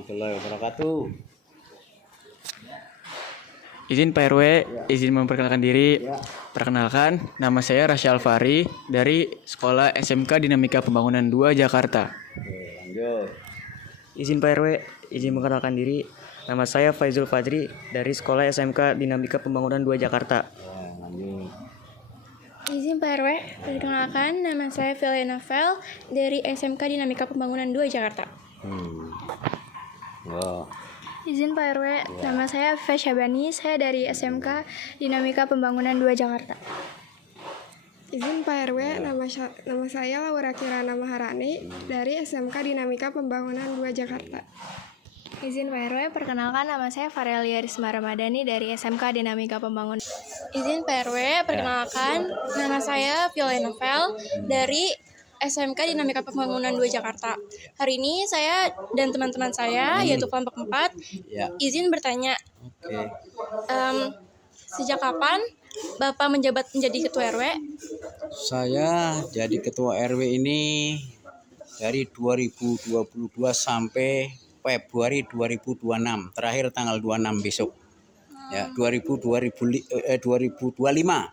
warahmatullahi wabarakatuh. Izin Pak RW, izin memperkenalkan diri. Perkenalkan, nama saya Rasya Alfari dari Sekolah SMK Dinamika Pembangunan 2 Jakarta. Oke, lanjut. Izin Pak RW, izin memperkenalkan diri. Nama saya Faizul Fadri dari Sekolah SMK Dinamika Pembangunan 2 Jakarta. Lanjut. Izin Pak RW, perkenalkan nama saya Filia Novel dari SMK Dinamika Pembangunan 2 Jakarta. Wah. Izin Pak RW, nama saya Fesya Bani, saya dari SMK Dinamika Pembangunan 2 Jakarta. Izin Pak RW, nama saya Laura Kirana Maharani dari SMK Dinamika Pembangunan 2 Jakarta. Izin Pak RW, perkenalkan nama saya Farelia Risma Ramadhani dari SMK Dinamika Pembangunan. Izin Pak RW, perkenalkan nama saya Filia Novel dari SMK Dinamika Pembangunan 2 Jakarta. Hari ini saya dan teman-teman saya, yaitu kelompok 4, izin bertanya. Oke. Sejak kapan Bapak menjabat menjadi Ketua RW? Saya jadi ketua RW ini dari 2022 sampai Februari 2026. Terakhir tanggal 26 besok. Ya, 2025.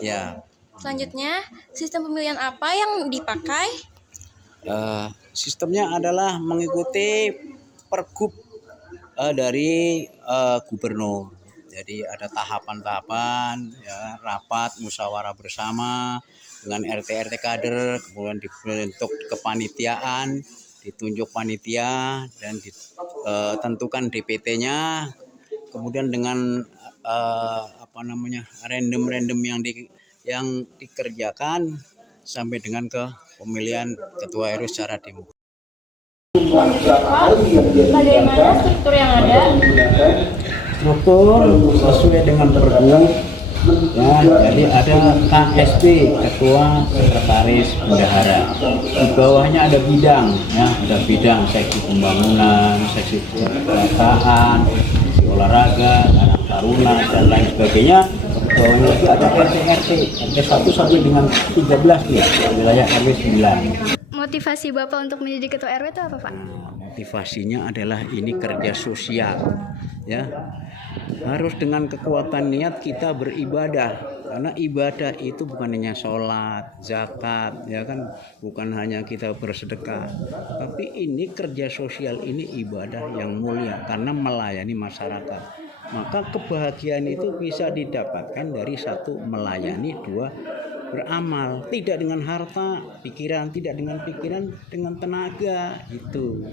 Ya. Selanjutnya, sistem pemilihan apa yang dipakai? Sistemnya adalah mengikuti pergub dari gubernur. Jadi ada tahapan-tahapan, ya, rapat musyawarah bersama dengan RT kader, kemudian dibentuk kepanitiaan, ditunjuk panitia dan ditentukan DPT-nya, kemudian dengan random yang dikerjakan sampai dengan ke pemilihan ketua RW secara demokratis. Bagaimana struktur yang ada? Struktur sesuai dengan pergub, ya, jadi ada KSP, ketua sekretaris bendahara. Di bawahnya ada bidang, ya, ada bidang seksi pembangunan, seksi pendataan, seksi olahraga, anak taruna dan lain sebagainya. Bawahnya lagi ada RT 1 sampai dengan 13 ya, wilayah RW 9. Motivasi Bapak untuk menjadi Ketua RW itu apa, Pak? Motivasinya adalah ini kerja sosial, ya. Harus dengan kekuatan niat kita beribadah, karena ibadah itu bukan hanya sholat, zakat, ya kan, bukan hanya kita bersedekah, tapi ini kerja sosial, ini ibadah yang mulia karena melayani masyarakat. Maka kebahagiaan itu bisa didapatkan dari satu, melayani, dua, beramal, tidak dengan harta, pikiran, tidak dengan pikiran, dengan tenaga, gitu.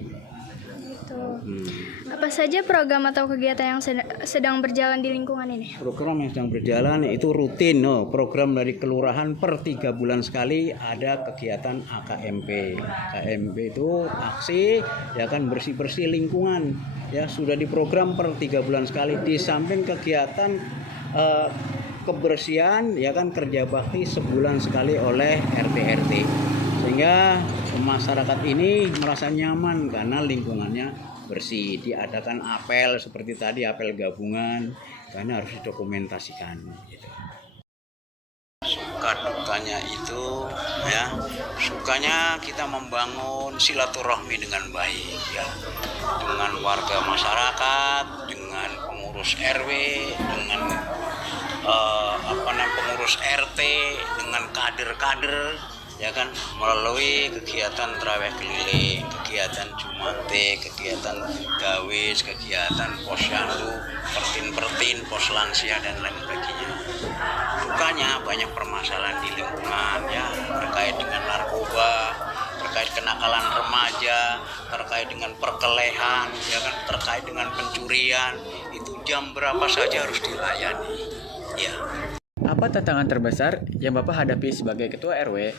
Apa saja program atau kegiatan yang sedang berjalan di lingkungan ini? Program yang sedang berjalan itu rutin, program dari kelurahan per 3 bulan sekali ada kegiatan AKMP. AKMP itu aksi, ya kan, bersih-bersih lingkungan, ya, sudah diprogram per 3 bulan sekali. Di samping kegiatan kebersihan, ya kan, kerja bakti sebulan sekali oleh RT, sehingga masyarakat ini merasa nyaman karena lingkungannya bersih. Diadakan apel seperti tadi, apel gabungan, karena harus didokumentasikan, gitu. Suka dukanya itu, ya, sukanya kita membangun silaturahmi dengan baik, ya, dengan warga masyarakat, dengan pengurus RW, dengan pengurus RT, dengan kader-kader, ya kan, melalui kegiatan terawih keliling, kegiatan Jumate, kegiatan Gawis, kegiatan posyandu, pertin, pos lansia dan lain sebagainya. Dukanya banyak permasalahan di lingkungan, ya, terkait dengan narkoba, terkait kenakalan remaja, terkait dengan perkelahian, ya kan, terkait dengan pencurian. Itu jam berapa saja harus dilayani, ya. Apa tantangan terbesar yang Bapak hadapi sebagai Ketua RW?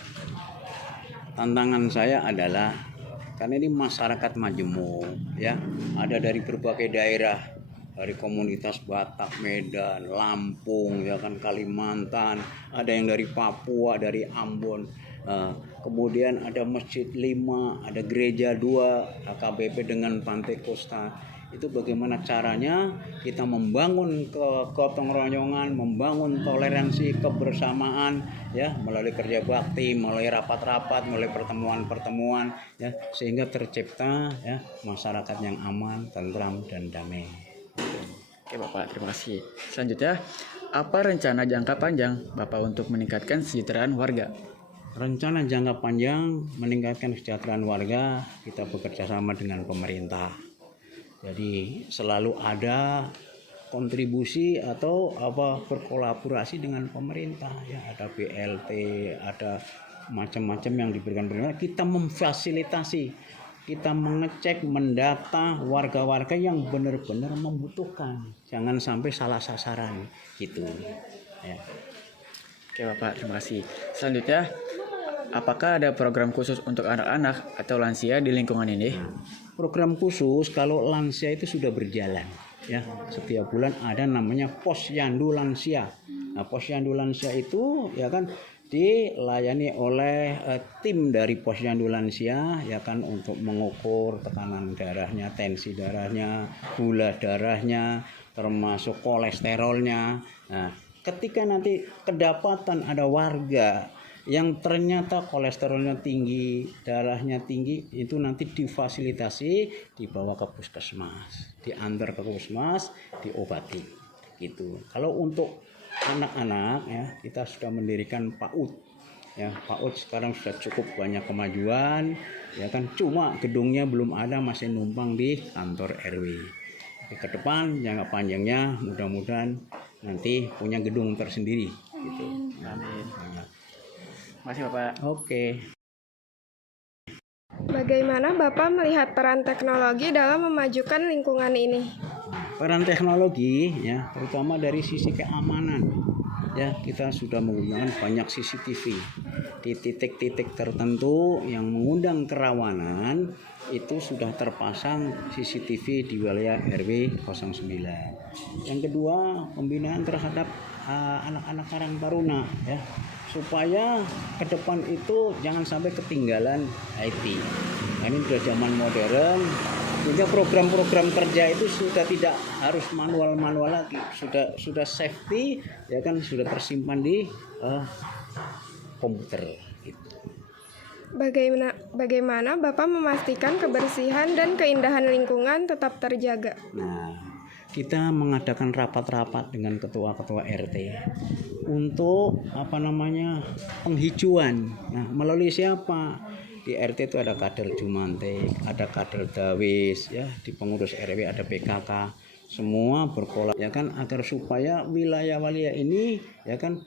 Tantangan saya adalah karena ini masyarakat majemuk, ya, ada dari berbagai daerah, dari komunitas Batak, Medan, Lampung, ya kan, Kalimantan, ada yang dari Papua, dari Ambon. Kemudian ada Masjid 5, ada Gereja 2, HKBP dengan Pantai Kosta. itu bagaimana caranya kita membangun kegotong royongan, membangun toleransi kebersamaan ya melalui kerja bakti, melalui rapat-rapat, melalui pertemuan-pertemuan ya sehingga tercipta ya masyarakat yang aman, tentram dan damai. Oke Bapak, terima kasih. Selanjutnya, apa rencana jangka panjang Bapak untuk meningkatkan kesejahteraan warga? Rencana jangka panjang meningkatkan kesejahteraan warga, kita bekerja sama dengan pemerintah. Jadi selalu ada kontribusi atau berkolaborasi dengan pemerintah ya, ada BLT, ada macam-macam yang diberikan pemerintah. Kita memfasilitasi, kita mengecek, mendata warga-warga yang benar-benar membutuhkan. Jangan sampai salah sasaran gitu. Ya. Oke Bapak, terima kasih. Selanjutnya, apakah ada program khusus untuk anak-anak atau lansia di lingkungan ini? Program khusus kalau lansia itu sudah berjalan ya. Setiap bulan ada namanya Posyandu Lansia. Nah, Posyandu Lansia itu ya kan dilayani oleh tim dari Posyandu Lansia ya kan untuk mengukur tekanan darahnya, tensi darahnya, gula darahnya, termasuk kolesterolnya. Nah, ketika nanti kedapatan ada warga yang ternyata kolesterolnya tinggi, darahnya tinggi, itu nanti difasilitasi, dibawa ke puskesmas, diantar ke puskesmas, diobati gitu. Kalau untuk anak-anak ya kita sudah mendirikan PAUD ya. PAUD sekarang sudah cukup banyak kemajuan ya kan, cuma gedungnya belum ada, masih numpang di kantor RW. Tapi ke depan jangka panjangnya mudah-mudahan nanti punya gedung tersendiri gitu. Amin. Terima kasih Bapak. Oke. Bagaimana Bapak melihat peran teknologi dalam memajukan lingkungan ini? Peran teknologi ya terutama dari sisi keamanan ya, kita sudah menggunakan banyak CCTV di titik-titik tertentu yang mengundang kerawanan, itu sudah terpasang CCTV di wilayah RW 09. Yang kedua, pembinaan terhadap anak-anak Karang Taruna ya, supaya ke depan itu jangan sampai ketinggalan IT. Nah, ini sudah zaman modern, sehingga program-program kerja itu sudah tidak harus manual-manual lagi, sudah safety ya kan, sudah tersimpan di komputer gitu. Bagaimana Bapak memastikan kebersihan dan keindahan lingkungan tetap terjaga? Nah, kita mengadakan rapat-rapat dengan ketua-ketua RT untuk penghijauan. Nah, melalui siapa? Di RT itu ada kader Jumantek, ada kader Dawis, ya di pengurus RW ada PKK, semua berkolaborasi ya kan, agar supaya wilayah-wilayah ini ya kan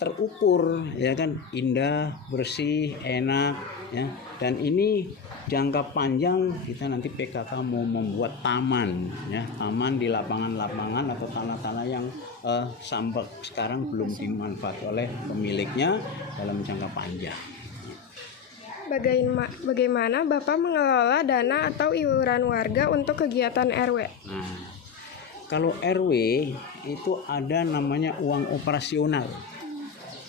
terukur ya kan, indah, bersih, enak ya. Dan ini jangka panjang kita nanti PKK mau membuat taman ya, taman di lapangan-lapangan atau tanah-tanah yang sampai sekarang belum dimanfaatkan oleh pemiliknya dalam jangka panjang. Bagaimana Bapak mengelola dana atau iuran warga untuk kegiatan RW? Nah, kalau RW itu ada namanya uang operasional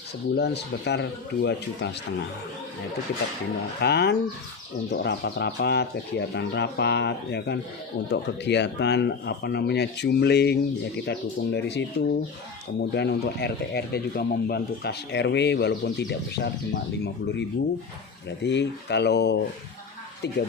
sebulan sebesar 2,5 juta. Itu kita gunakan untuk rapat-rapat, kegiatan rapat ya kan, untuk kegiatan jumling ya kita dukung dari situ. Kemudian untuk RT juga membantu kas RW walaupun tidak besar, cuma 50.000. Berarti kalau 13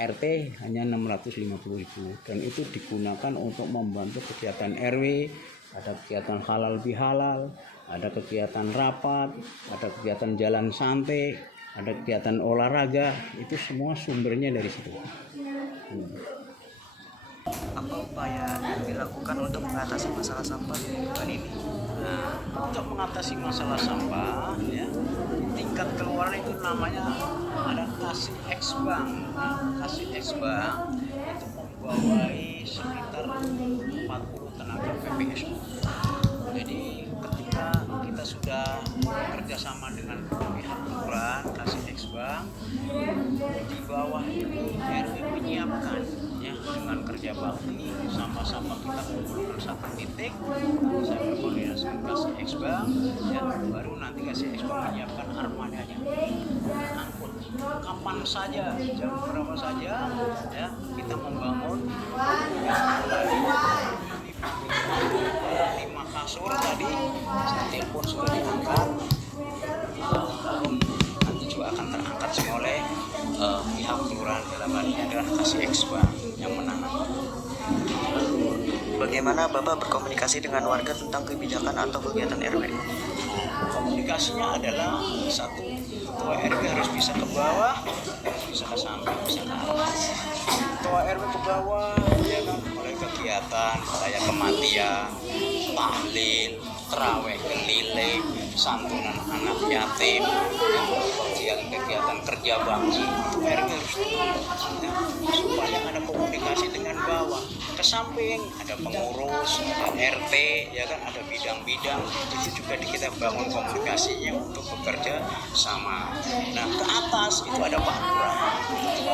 RT hanya 650.000, dan itu digunakan untuk membantu kegiatan RW, ada kegiatan halal bihalal, ada kegiatan rapat, ada kegiatan jalan santai, ada kegiatan olahraga, itu semua sumbernya dari situ. Apa upaya yang dilakukan untuk mengatasi masalah sampah di lingkungan ini? Nah, untuk mengatasi masalah sampah ya, tingkat keluaran itu namanya ada Kasih X Bank. Kasih X Bank itu membawahi sekitar 40 tenaga PPSU. Jadi ketika kita sudah kerjasama dengan pihak kelurahan, Kasih X Bank, di bawah itu RW menyiapkan ya dengan kerja bakti, sama-sama kita kumpulkan satu titik, saya berkoordinasi dengan Kasih X Bank ya, baru nanti nanti kasih ekspor menyiapkan armadanya, angkut kapan saja, jam berapa saja, ya kita membangun. Lima kasur tadi, saya telepon sudah diangkat, nanti juga akan terangkat semua oleh pihak kelurahan, dalam hal ini adalah kasih ekspor yang menangani. Bagaimana Bapak berkomunikasi dengan warga tentang kebijakan atau kegiatan RW? Komunikasinya adalah satu, ketua RW harus bisa ke bawah, harus bisa ke samping, bisa ke atas. Ketua RW ke bawah, ya kan, mulai kegiatan kayak kematian, tahlil, terawih keliling, santunan anak yatim, kegiatan kerja bakti, itu RW harus ya, supaya ada komunikasi dengan bawah. Ke samping ada pengurus, ada RT, ya kan, ada bidang-bidang, itu juga kita bangun komunikasinya untuk bekerja sama. Nah, ke atas itu ada Pak Lurah,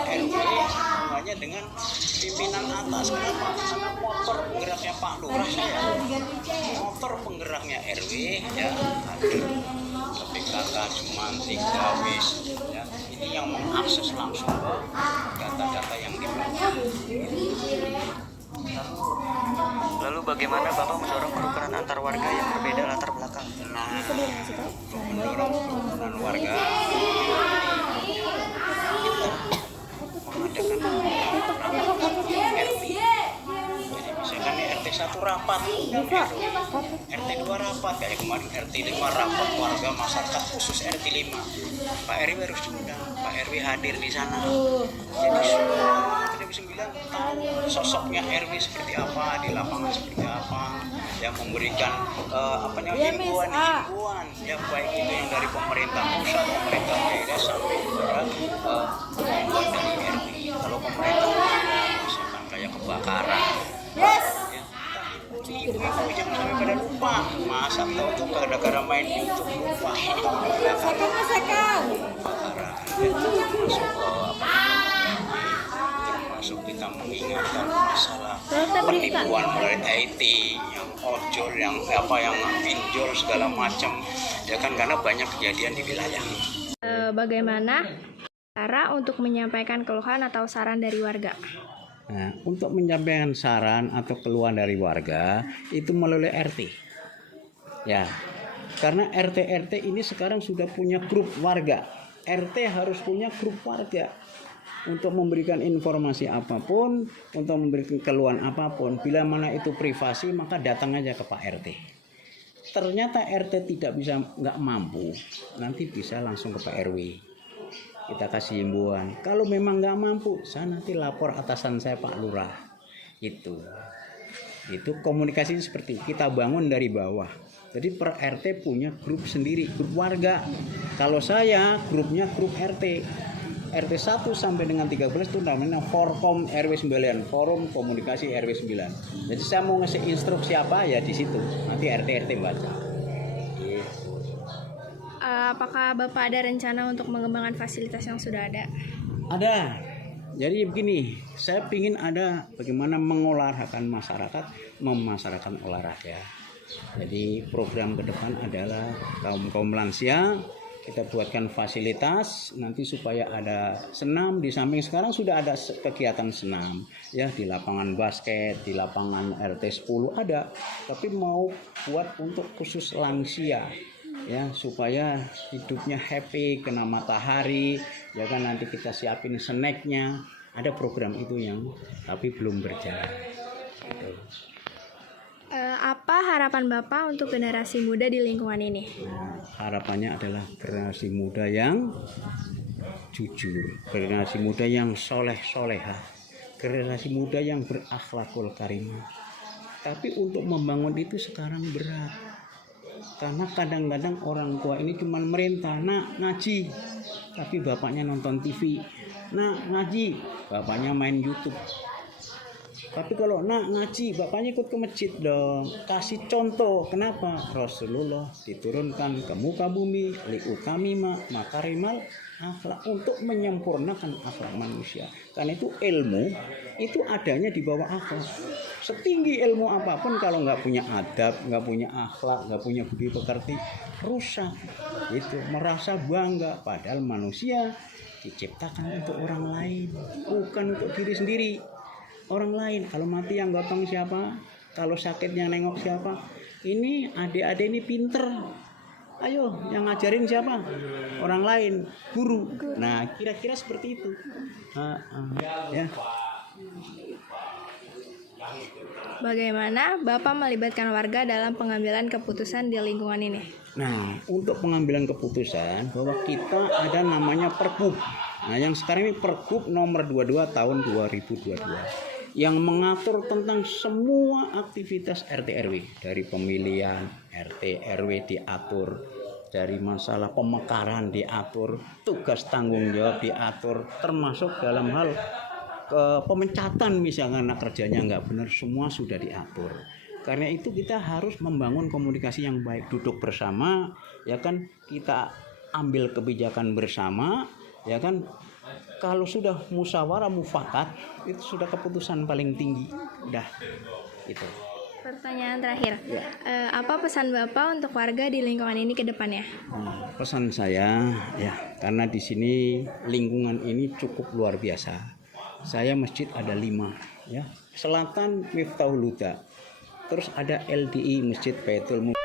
RW hubungannya dengan pimpinan atas. Kenapa? Karena motor penggeraknya Pak Lurah saya, motor penggeraknya RW, ya ada PKK, Jumantik, Gawis, ya ini yang mengakses langsung ke data-data yang dibuat. Lalu bagaimana Bapak mendorong kerukunan antar warga yang berbeda latar belakang? Nah, untuk mendorong kerukunan warga, kita mengadakan RT. Jadi misalkan nih RT 1 rapat, RT 2 rapat, kayak kemarin RT 5 rapat warga masyarakat khusus RT 5. Pak RW harus diundang, Pak RW hadir di sana. Jadi semua televisi 9 tahu sosoknya RW seperti apa, di lapangan seperti apa, yang memberikan himbauan, ya baik itu yang dari pemerintah pusat, pemerintah daerah sampai kepada himbauan dari RW. Kalau pemerintah misalkan kayak kebakaran, ya, ibu-ibu jangan sampai pada lupa. Masa tahu tuh gara-gara main YouTube lupa. Kebakaran, termasuk kita mengingatkan masalah penipuan melalui IT, yang ojol, yang pinjol segala macam, ya kan, karena banyak kejadian di wilayah. Bagaimana cara untuk menyampaikan keluhan atau saran dari warga? Nah, untuk menyampaikan saran atau keluhan dari warga itu melalui RT. Ya, karena RT ini sekarang sudah punya grup warga. RT harus punya grup warga untuk memberikan informasi apapun, untuk memberikan keluhan apapun. Bila mana itu privasi, maka datang aja ke Pak RT. Ternyata RT nggak mampu, nanti bisa langsung ke Pak RW. Kita kasih himbauan. Kalau memang nggak mampu, saya nanti lapor atasan saya Pak Lurah. Itu komunikasinya seperti kita bangun dari bawah. Jadi per RT punya grup sendiri, grup warga. Kalau saya grupnya grup RT. RT 1 sampai dengan 13 itu namanya Forkom RW 9, Forum Komunikasi RW 9. Jadi saya mau ngasih instruksi apa ya di situ. Nanti RT baca. Apakah Bapak ada rencana untuk mengembangkan fasilitas yang sudah ada? Ada. Jadi begini, saya ingin ada bagaimana mengolahrakan masyarakat, memasyarakatkan olahraga. Jadi program ke depan adalah kaum lansia, kita buatkan fasilitas nanti supaya ada senam di samping sekarang sudah ada kegiatan senam ya, di lapangan basket, di lapangan RT 10 ada, tapi mau buat untuk khusus lansia ya, supaya hidupnya happy, kena matahari ya kan, nanti kita siapin snacknya, ada program itu yang tapi belum berjalan. Apa harapan Bapak untuk generasi muda di lingkungan ini? Nah, harapannya adalah generasi muda yang jujur, generasi muda yang soleh-soleha, generasi muda yang berakhlakul karimah. Tapi untuk membangun itu sekarang berat, karena kadang-kadang orang tua ini cuma merintah, nak ngaji, tapi bapaknya nonton TV, nak ngaji, bapaknya main YouTube. Tapi kalau nak ngaji, bapaknya ikut ke masjid dong. Kasih contoh. Kenapa? Rasulullah diturunkan ke muka bumi liutamima makarimal akhlak, untuk menyempurnakan akhlak manusia. Karena itu ilmu itu adanya di bawah akhlak. Setinggi ilmu apapun kalau nggak punya adab, nggak punya akhlak, nggak punya budi pekerti, rusak. Itu merasa bangga. Padahal manusia diciptakan untuk orang lain, bukan untuk diri sendiri. Orang lain, kalau mati yang gotong siapa? Kalau sakit yang nengok siapa? Ini adik-adik ini pinter. Ayo, yang ngajarin siapa? Orang lain, guru. Nah, kira-kira seperti itu. Ya. Bagaimana Bapak melibatkan warga dalam pengambilan keputusan di lingkungan ini? Nah, untuk pengambilan keputusan bahwa kita ada namanya Pergub. Nah, yang sekarang ini Pergub nomor 22 tahun 2022 yang mengatur tentang semua aktivitas RT RW, dari pemilihan RT RW diatur, dari masalah pemekaran diatur, tugas tanggung jawab diatur, termasuk dalam hal pemecatan misalnya anak kerjanya nggak benar, semua sudah diatur. Karena itu kita harus membangun komunikasi yang baik, duduk bersama, ya kan, kita ambil kebijakan bersama, ya kan. Kalau sudah musyawarah mufakat, itu sudah keputusan paling tinggi. Udah, itu. Pertanyaan terakhir, apa pesan Bapak untuk warga di lingkungan ini ke depannya? Nah, pesan saya, ya, karena di sini lingkungan ini cukup luar biasa. Saya masjid ada 5, ya. Selatan Miftahul Huda, terus ada LDI Masjid Baitul Muqaddas.